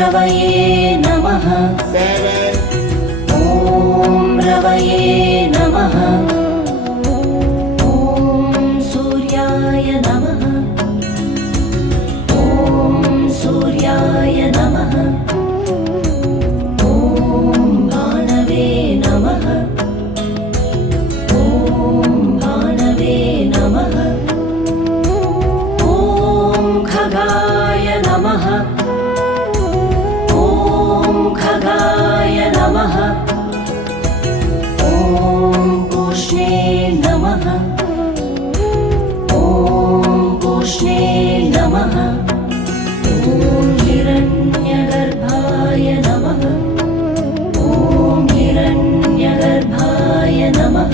रवये नमः। 7 ॐ रवये नमः। ॐ सूर्याय नमः। ॐ सूर्याय नमः। ॐ भानवे नमः। ॐ भानवे नमः। ॐ खगाय नमः। ॐ खगाय नमः। ॐ पूष्णे नमः। ॐ पूष्णे नमः। ॐ हिरण्यगर्भाय नमः। ॐ हिरण्यगर्भाय नमः।